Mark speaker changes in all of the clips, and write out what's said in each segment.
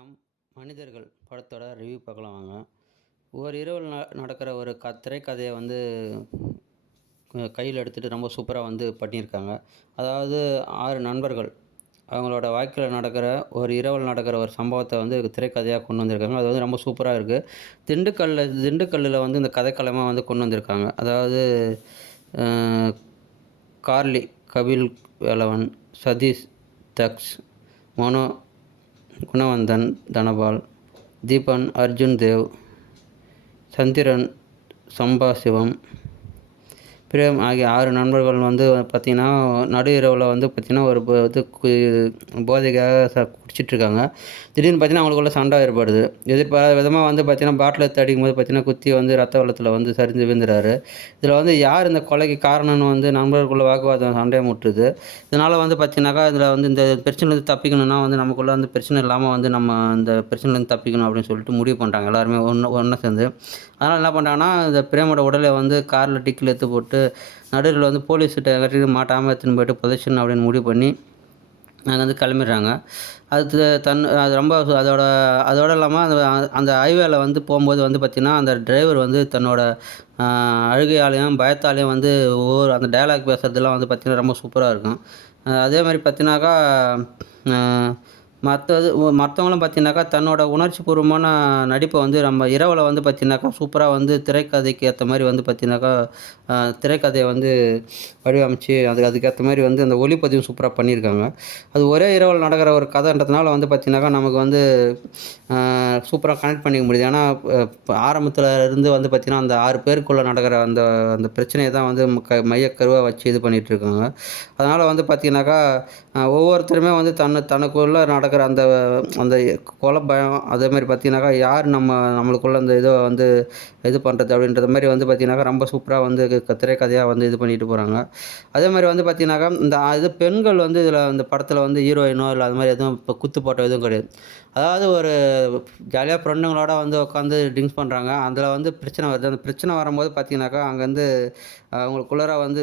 Speaker 1: வணக்கம். மனிதர்கள் படத்தோட ரிவ்யூ பார்க்கலாம் வாங்க. ஒரு இரவில் ந நடக்கிற ஒரு க திரைக்கதையை வந்து கையில் எடுத்துகிட்டு ரொம்ப சூப்பராக வந்து பண்ணியிருக்காங்க. அதாவது ஆறு நண்பர்கள் அவங்களோட வாழ்க்கையில் நடக்கிற ஒரு இரவில் நடக்கிற ஒரு சம்பவத்தை வந்து திரைக்கதையாக கொண்டு வந்திருக்காங்க. அது வந்து ரொம்ப சூப்பராக இருக்குது திண்டுக்கல்லில் திண்டுக்கல்லில் வந்து இந்த கதைக்களமாக வந்து கொண்டு வந்திருக்காங்க. அதாவது கார்லி கபில் வேலவன் சதீஷ் தக்ஷ் மனோ குணவந்தன் தனபால் தீபன் அர்ஜுன் தேவ் சந்திரன் சம்பா சிவம் பிரேம் ஆகிய ஆறு நண்பர்கள் வந்து பார்த்திங்கன்னா நடு இரவில் வந்து பார்த்திங்கன்னா ஒரு இது போதைக்காக ச குடிச்சிட்ருக்காங்க. திடீர்னு பார்த்தீங்கன்னா அவங்களுக்குள்ள சண்டை ஏற்படுது. எதிர்பாராத விதமாக வந்து பார்த்திங்கன்னா பாட்டில் எடுத்து அடிக்கும்போது பார்த்திங்கன்னா குத்தி வந்து ரத்த வெள்ளத்தில் வந்து சரிஞ்சு விழுந்துறாரு. இதில் வந்து யார் இந்த கொலைக்கு காரணம்னு வந்து நண்பர்களுக்குள்ள வாக்குவாதம் சண்டையை முட்டுது. இதனால் வந்து பார்த்தீங்கன்னாக்கா இதில் வந்து இந்த பிரச்சனைலேருந்து தப்பிக்கணும்னா வந்து நமக்குள்ளே வந்து பிரச்சனை இல்லாமல் வந்து நம்ம இந்த பிரச்சனைலேருந்து தப்பிக்கணும் அப்படின்னு சொல்லிட்டு முடிவு பண்ணுறாங்க எல்லாருமே ஒன்று ஒன்றா சேர்ந்து. அதனால் என்ன பண்ணுறாங்கன்னா இந்த பிரேமோட உடலை வந்து காரில் டிக்கில் எடுத்து போட்டு நடுவில் வந்து போலீஸ்கிட்ட கட்டி மாட்டாமல் எடுத்துன்னு போயிட்டு புதைச்சிடணும் அப்படின்னு முடிவு பண்ணி நாங்கள் வந்து கிளம்பிடுறாங்க. அது தன் அது ரொம்ப அதோட அதோடு இல்லாமல் அந்த அந்த ஹைவேல வந்து போகும்போது வந்து பார்த்திங்கன்னா அந்த டிரைவர் வந்து தன்னோட அழுகையாலையும் பயத்தாலையும் வந்து ஒவ்வொரு அந்த டைலாக் பேசுகிறதுலாம் வந்து பார்த்திங்கன்னா ரொம்ப சூப்பராக இருக்கும். அதே மாதிரி பார்த்திங்கனாக்கா மற்றது மற்றவங்களும் பார்த்தீங்கன்னாக்கா தன்னோட உணர்ச்சிபூர்வமான நடிப்பை வந்து நம்ம இரவில் வந்து பார்த்தீங்கன்னாக்கா சூப்பராக வந்து திரைக்கதைக்கு ஏற்ற மாதிரி வந்து பார்த்தீங்கன்னாக்கா திரைக்கதையை வந்து வடிவமைச்சு அது அதுக்கேற்ற மாதிரி வந்து அந்த ஒளிப்பதிவு சூப்பராக பண்ணியிருக்காங்க. அது ஒரே இரவில் நடக்கிற ஒரு கதைன்றதுனால வந்து பார்த்தீங்கன்னாக்கா நமக்கு வந்து சூப்பராக கனெக்ட் பண்ணிக்க முடியுது. ஏன்னா ஆரம்பத்தில் இருந்து வந்து பார்த்திங்கன்னா அந்த ஆறு பேருக்குள்ளே நடக்கிற அந்த அந்த பிரச்சனையை தான் வந்து க மையக்கருவாக வச்சு இது பண்ணிகிட்ருக்காங்க அதனால் வந்து பார்த்திங்கனாக்கா ஒவ்வொருத்தருமே வந்து தன்னு தனக்குள்ளே நடக்கிற அந்த அந்த கொலை பயம் அதேமாதிரி பார்த்தீங்கன்னாக்கா யார் நம்ம நம்மளுக்குள்ள அந்த இதை வந்து இது பண்ணுறது அப்படின்றது மாதிரி வந்து பார்த்திங்கனாக்கா ரொம்ப சூப்பராக வந்து திரைக்கதையாக வந்து இது பண்ணிட்டு போகிறாங்க அதே மாதிரி வந்து பார்த்திங்கனாக்கா இந்த இது பெண்கள் வந்து இதில் இந்த படத்தில் வந்து ஹீரோயினோ இல்லை அது மாதிரி எதுவும் இப்போ குத்து போட்டோ எதுவும் கிடையாது. அதாவது ஒரு ஜாலியாக ஃப்ரெண்டுங்களோட வந்து உட்காந்து ட்ரிங்க்ஸ் பண்ணுறாங்க அதில் வந்து பிரச்சனை வருது. அந்த பிரச்சனை வரும்போது பார்த்திங்கனாக்கா அங்கேருந்து அவங்களுக்குள்ளார வந்து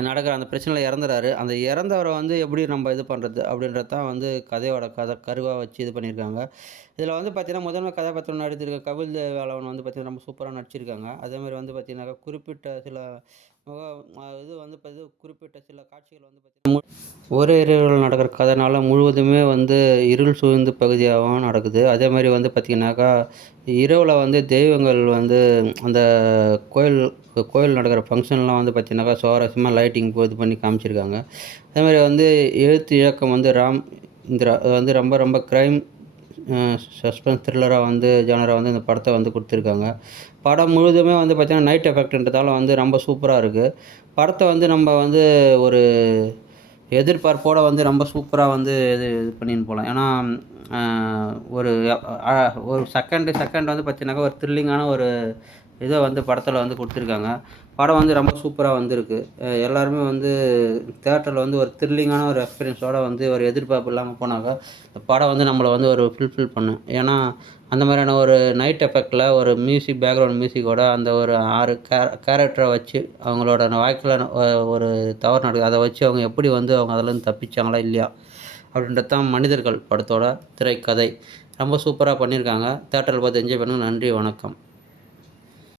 Speaker 1: நடக்கிற அந்த பிரச்சனையில் இறந்துறாரு. அந்த இறந்தவரை வந்து எப்படி நம்ம இது பண்ணுறது அப்படின்றது தான் வந்து கதையோட கதை கருவாக வச்சு இது பண்ணியிருக்காங்க. இதில் வந்து பார்த்திங்கன்னா முதன்மை கதாபாத்திரம் நடித்திருக்க கபில் தேவாலவன் வந்து பார்த்திங்கன்னா ரொம்ப சூப்பராக நடிச்சிருக்காங்க. அதேமாதிரி வந்து பார்த்திங்கனாக்கா குறிப்பிட்ட சில இது வந்து இது குறிப்பிட்ட சில காட்சிகள் வந்து பார்த்திங்கன்னா ஒரே இரவில் நடக்கிற கதைனால முழுவதுமே வந்து இருள் சூழ்ந்த பகுதியாகவும் நடக்குது. அதே மாதிரி வந்து பார்த்திங்கனாக்கா இரவில் வந்து தெய்வங்கள் வந்து அந்த கோயில் கோயில் நடக்கிற ஃபங்க்ஷன்லாம் வந்து பார்த்திங்கனாக்கா சுவாரஸ்யமாக லைட்டிங் இது பண்ணி காமிச்சிருக்காங்க. அதே மாதிரி வந்து எழுத்து இயக்கம் வந்து ராம் இந்திரா அது வந்து ரொம்ப ரொம்ப க்ரைம் சஸ்பென்ஸ் த்ரில்லராக வந்து ஜானராக வந்து இந்த படத்தை வந்து கொடுத்துருக்காங்க. படம் முழுதுமே வந்து பார்த்திங்கன்னா நைட் எஃபெக்ட்ன்றதால வந்து ரொம்ப சூப்பராக இருக்குது படத்தை வந்து நம்ம வந்து ஒரு எதிர்பார்ப்போடு வந்து ரொம்ப சூப்பராக வந்து இது இது பண்ணின்னு போகலாம் ஏன்னா ஒரு ஒரு செகண்டு செகண்ட் வந்து பார்த்திங்கனாக்கா ஒரு த்ரில்லிங்கான ஒரு இதை வந்து படத்தில் வந்து கொடுத்துருக்காங்க. படம் வந்து ரொம்ப சூப்பராக வந்திருக்கு. எல்லாருமே வந்து தேட்டரில் வந்து ஒரு த்ரில்லிங்கான ஒரு எக்ஸ்பீரியன்ஸோடு வந்து ஒரு எதிர்பார்ப்பு இல்லாமல் போனாக்கா இந்த படம் வந்து நம்மளை வந்து ஒரு ஃபில்ஃபில் பண்ணும். ஏன்னா அந்த மாதிரியான ஒரு நைட் எஃபெக்டில் ஒரு மியூசிக் பேக்ரவுண்ட் மியூசிக்கோட அந்த ஒரு ஆறு கேர கேரக்டரை வச்சு அவங்களோட வாழ்க்கையில் ஒரு தவறு நடக்குது. அதை வச்சு அவங்க எப்படி வந்து அவங்க அதிலேருந்து தப்பிச்சாங்களா இல்லையா? அப்படின்றது தான் மனிதர்கள் படத்தோட திரைக்கதை. ரொம்ப சூப்பராக பண்ணியிருக்காங்க தேட்டரில் பார்த்து என்ஜாய் பண்ணுங்கள் நன்றி வணக்கம்.